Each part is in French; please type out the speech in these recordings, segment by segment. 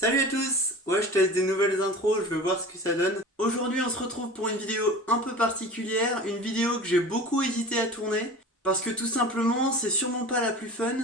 Salut à tous! Ouais, je teste des nouvelles intros, je vais voir ce que ça donne. Aujourd'hui, on se retrouve pour une vidéo un peu particulière, une vidéo que j'ai beaucoup hésité à tourner, parce que tout simplement, c'est sûrement pas la plus fun,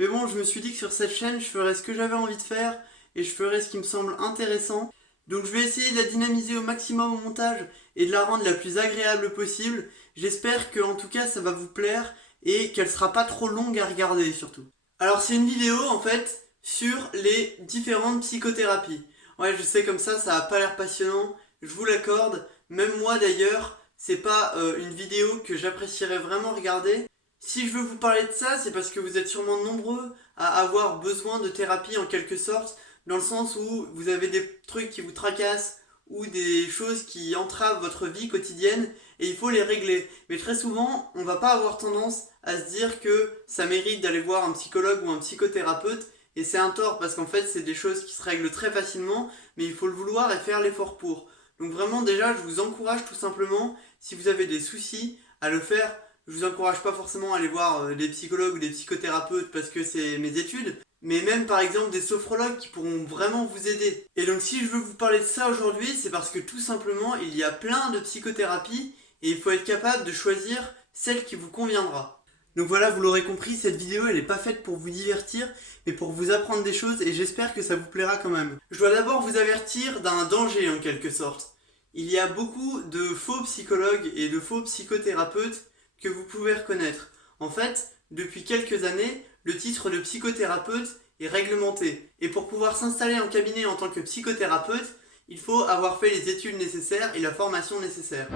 mais bon, je me suis dit que sur cette chaîne, je ferais ce que j'avais envie de faire, et je ferais ce qui me semble intéressant. Donc je vais essayer de la dynamiser au maximum au montage, et de la rendre la plus agréable possible. J'espère que, en tout cas, ça va vous plaire, et qu'elle sera pas trop longue à regarder, surtout. Alors c'est une vidéo, en fait, sur les différentes psychothérapies. Ouais, je sais, comme ça a pas l'air passionnant, je vous l'accorde. Même moi d'ailleurs, c'est pas une vidéo que j'apprécierais vraiment regarder. Si je veux vous parler de ça, c'est parce que vous êtes sûrement nombreux à avoir besoin de thérapie en quelque sorte, dans le sens où vous avez des trucs qui vous tracassent ou des choses qui entravent votre vie quotidienne et il faut les régler. Mais très souvent, on va pas avoir tendance à se dire que ça mérite d'aller voir un psychologue ou un psychothérapeute. Et c'est un tort parce qu'en fait c'est des choses qui se règlent très facilement, mais il faut le vouloir et faire l'effort pour. Donc vraiment déjà je vous encourage tout simplement, si vous avez des soucis, à le faire. Je vous encourage pas forcément à aller voir des psychologues ou des psychothérapeutes parce que c'est mes études, mais même par exemple des sophrologues qui pourront vraiment vous aider. Et donc si je veux vous parler de ça aujourd'hui, c'est parce que tout simplement il y a plein de psychothérapies et il faut être capable de choisir celle qui vous conviendra. Donc voilà, vous l'aurez compris, cette vidéo elle est pas faite pour vous divertir, mais pour vous apprendre des choses et j'espère que ça vous plaira quand même. Je dois d'abord vous avertir d'un danger en quelque sorte. Il y a beaucoup de faux psychologues et de faux psychothérapeutes que vous pouvez reconnaître. En fait, depuis quelques années, le titre de psychothérapeute est réglementé. Et pour pouvoir s'installer en cabinet en tant que psychothérapeute, il faut avoir fait les études nécessaires et la formation nécessaire.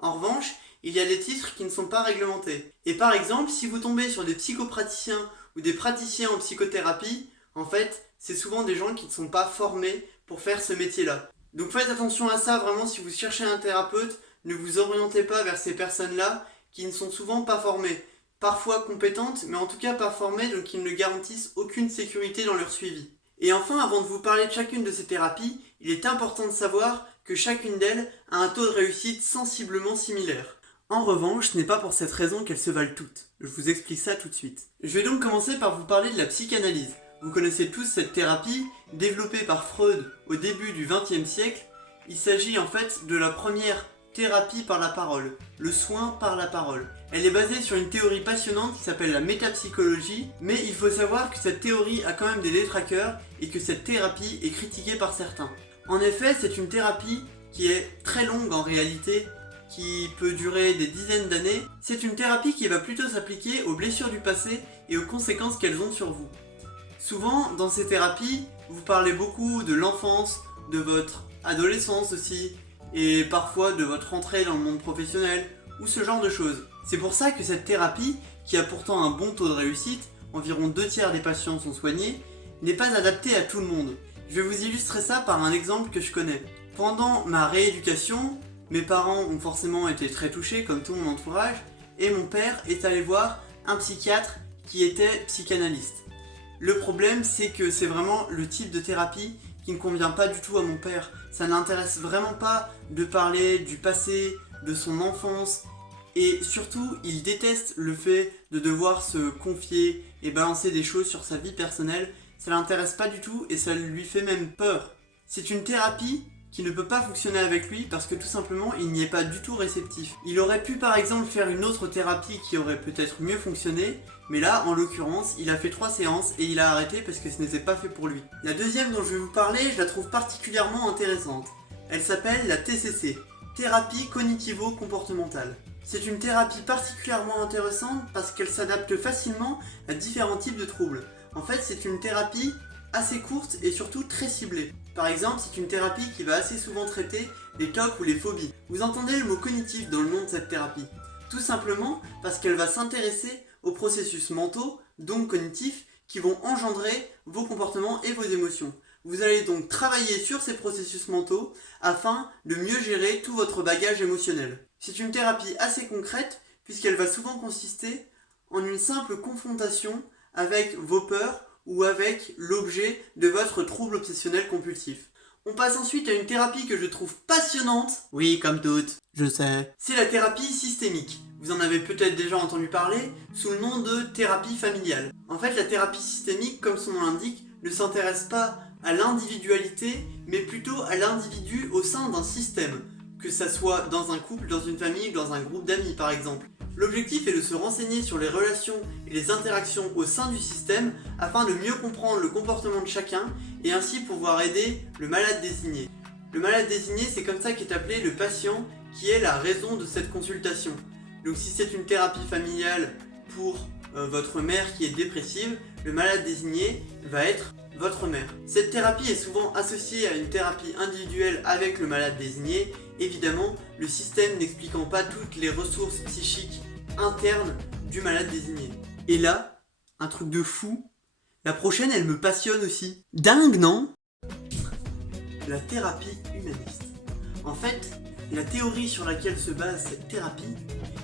En revanche, il y a des titres qui ne sont pas réglementés. Et par exemple, si vous tombez sur des psychopraticiens ou des praticiens en psychothérapie, en fait, c'est souvent des gens qui ne sont pas formés pour faire ce métier-là. Donc faites attention à ça, vraiment, si vous cherchez un thérapeute, ne vous orientez pas vers ces personnes-là qui ne sont souvent pas formées. Parfois compétentes, mais en tout cas pas formées, donc ils ne garantissent aucune sécurité dans leur suivi. Et enfin, avant de vous parler de chacune de ces thérapies, il est important de savoir que chacune d'elles a un taux de réussite sensiblement similaire. En revanche, ce n'est pas pour cette raison qu'elles se valent toutes. Je vous explique ça tout de suite. Je vais donc commencer par vous parler de la psychanalyse. Vous connaissez tous cette thérapie, développée par Freud au début du XXe siècle. Il s'agit en fait de la première thérapie par la parole, le soin par la parole. Elle est basée sur une théorie passionnante qui s'appelle la métapsychologie, mais il faut savoir que cette théorie a quand même des détracteurs et que cette thérapie est critiquée par certains. En effet, c'est une thérapie qui est très longue en réalité, qui peut durer des dizaines d'années. C'est une thérapie qui va plutôt s'appliquer aux blessures du passé et aux conséquences qu'elles ont sur vous. Souvent, dans ces thérapies, vous parlez beaucoup de l'enfance, de votre adolescence aussi, et parfois de votre entrée dans le monde professionnel, ou ce genre de choses. C'est pour ça que cette thérapie, qui a pourtant un bon taux de réussite, environ 2/3 des patients sont soignés, n'est pas adaptée à tout le monde. Je vais vous illustrer ça par un exemple que je connais. Pendant ma rééducation, mes parents ont forcément été très touchés, comme tout mon entourage, et mon père est allé voir un psychiatre qui était psychanalyste. Le problème, c'est que c'est vraiment le type de thérapie qui ne convient pas du tout à mon père. Ça n'intéresse vraiment pas de parler du passé, de son enfance, et surtout, il déteste le fait de devoir se confier et balancer des choses sur sa vie personnelle. Ça l'intéresse pas du tout et ça lui fait même peur. C'est une thérapie qui ne peut pas fonctionner avec lui parce que tout simplement il n'y est pas du tout réceptif. Il aurait pu par exemple faire une autre thérapie qui aurait peut-être mieux fonctionné, mais là en l'occurrence il a fait 3 séances et il a arrêté parce que ce n'était pas fait pour lui. La deuxième dont je vais vous parler, je la trouve particulièrement intéressante. Elle s'appelle la TCC, thérapie cognitivo-comportementale. C'est une thérapie particulièrement intéressante parce qu'elle s'adapte facilement à différents types de troubles. En fait, c'est une thérapie assez courte et surtout très ciblée. Par exemple, c'est une thérapie qui va assez souvent traiter les TOC ou les phobies. Vous entendez le mot cognitif dans le nom de cette thérapie. Tout simplement parce qu'elle va s'intéresser aux processus mentaux, donc cognitifs, qui vont engendrer vos comportements et vos émotions. Vous allez donc travailler sur ces processus mentaux afin de mieux gérer tout votre bagage émotionnel. C'est une thérapie assez concrète puisqu'elle va souvent consister en une simple confrontation avec vos peurs ou avec l'objet de votre trouble obsessionnel compulsif. On passe ensuite à une thérapie que je trouve passionnante. Oui, comme toutes, je sais. C'est la thérapie systémique. Vous en avez peut-être déjà entendu parler sous le nom de thérapie familiale. En fait, la thérapie systémique, comme son nom l'indique, ne s'intéresse pas à l'individualité, mais plutôt à l'individu au sein d'un système, que ça soit dans un couple, dans une famille ou dans un groupe d'amis par exemple. L'objectif est de se renseigner sur les relations et les interactions au sein du système afin de mieux comprendre le comportement de chacun et ainsi pouvoir aider le malade désigné. Le malade désigné, c'est comme ça qu'est appelé le patient qui est la raison de cette consultation. Donc si c'est une thérapie familiale pour votre mère qui est dépressive, le malade désigné va être votre mère. Cette thérapie est souvent associée à une thérapie individuelle avec le malade désigné, évidemment le système n'expliquant pas toutes les ressources psychiques internes du malade désigné. Et là, un truc de fou, la prochaine elle me passionne aussi. Dingue, non? La thérapie humaniste. En fait, la théorie sur laquelle se base cette thérapie,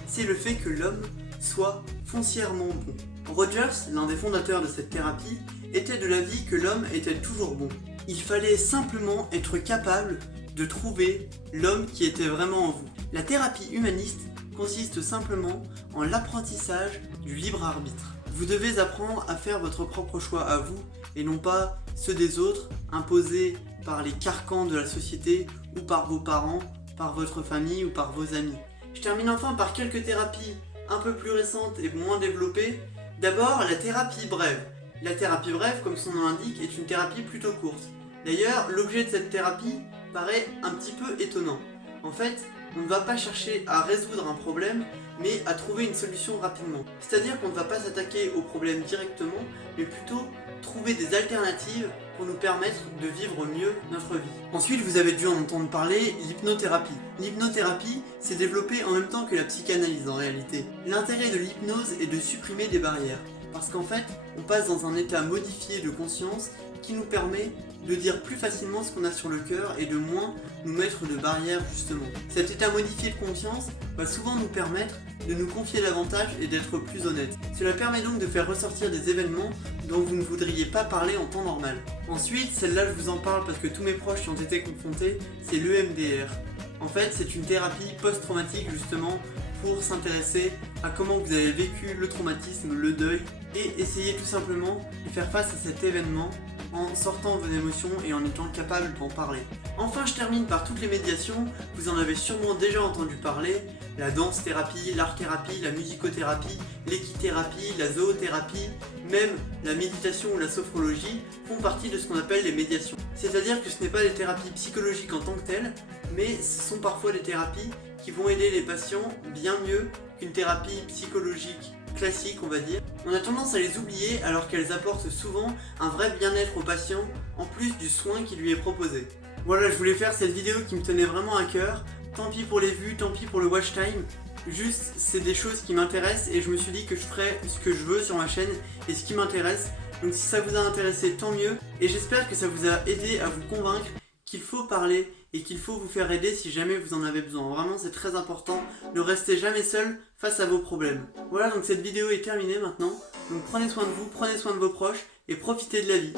c'est le fait que l'homme soit foncièrement bon. Rogers, l'un des fondateurs de cette thérapie, était de l'avis que l'homme était toujours bon. Il fallait simplement être capable de trouver l'homme qui était vraiment en vous. La thérapie humaniste consiste simplement en l'apprentissage du libre arbitre. Vous devez apprendre à faire votre propre choix à vous et non pas ceux des autres imposés par les carcans de la société ou par vos parents, par votre famille ou par vos amis. Je termine enfin par quelques thérapies un peu plus récentes et moins développées. D'abord, la thérapie brève. La thérapie brève, comme son nom l'indique, est une thérapie plutôt courte. D'ailleurs, l'objet de cette thérapie paraît un petit peu étonnant. En fait, on ne va pas chercher à résoudre un problème, mais à trouver une solution rapidement. C'est-à-dire qu'on ne va pas s'attaquer au problème directement, mais plutôt trouver des alternatives pour nous permettre de vivre mieux notre vie. Ensuite, vous avez dû en entendre parler, l'hypnothérapie. L'hypnothérapie s'est développée en même temps que la psychanalyse en réalité. L'intérêt de l'hypnose est de supprimer des barrières, parce qu'en fait, on passe dans un état modifié de conscience qui nous permet de dire plus facilement ce qu'on a sur le cœur et de moins nous mettre de barrières justement. Cet état modifié de conscience va souvent nous permettre de nous confier davantage et d'être plus honnête. Cela permet donc de faire ressortir des événements dont vous ne voudriez pas parler en temps normal. Ensuite, celle-là je vous en parle parce que tous mes proches y ont été confrontés, c'est l'EMDR. En fait, c'est une thérapie post-traumatique justement pour s'intéresser à comment vous avez vécu le traumatisme, le deuil et essayer tout simplement de faire face à cet événement en sortant vos émotions et en étant capable d'en parler. Enfin, je termine par toutes les médiations, vous en avez sûrement déjà entendu parler, la danse-thérapie, l'art-thérapie, la musicothérapie, l'équithérapie, la zoothérapie, même la méditation ou la sophrologie font partie de ce qu'on appelle les médiations. C'est-à-dire que ce n'est pas des thérapies psychologiques en tant que telles, mais ce sont parfois des thérapies qui vont aider les patients bien mieux qu'une thérapie psychologique classique, on va dire. On a tendance à les oublier alors qu'elles apportent souvent un vrai bien-être au patient en plus du soin qui lui est proposé. Voilà, je voulais faire cette vidéo qui me tenait vraiment à cœur. Tant pis pour les vues, tant pis pour le watch time. Juste, c'est des choses qui m'intéressent et je me suis dit que je ferais ce que je veux sur ma chaîne et ce qui m'intéresse. Donc si ça vous a intéressé, tant mieux. Et j'espère que ça vous a aidé à vous convaincre qu'il faut parler et qu'il faut vous faire aider si jamais vous en avez besoin. Vraiment, c'est très important. Ne restez jamais seul face à vos problèmes. Voilà, donc cette vidéo est terminée maintenant. Donc prenez soin de vous, prenez soin de vos proches et profitez de la vie.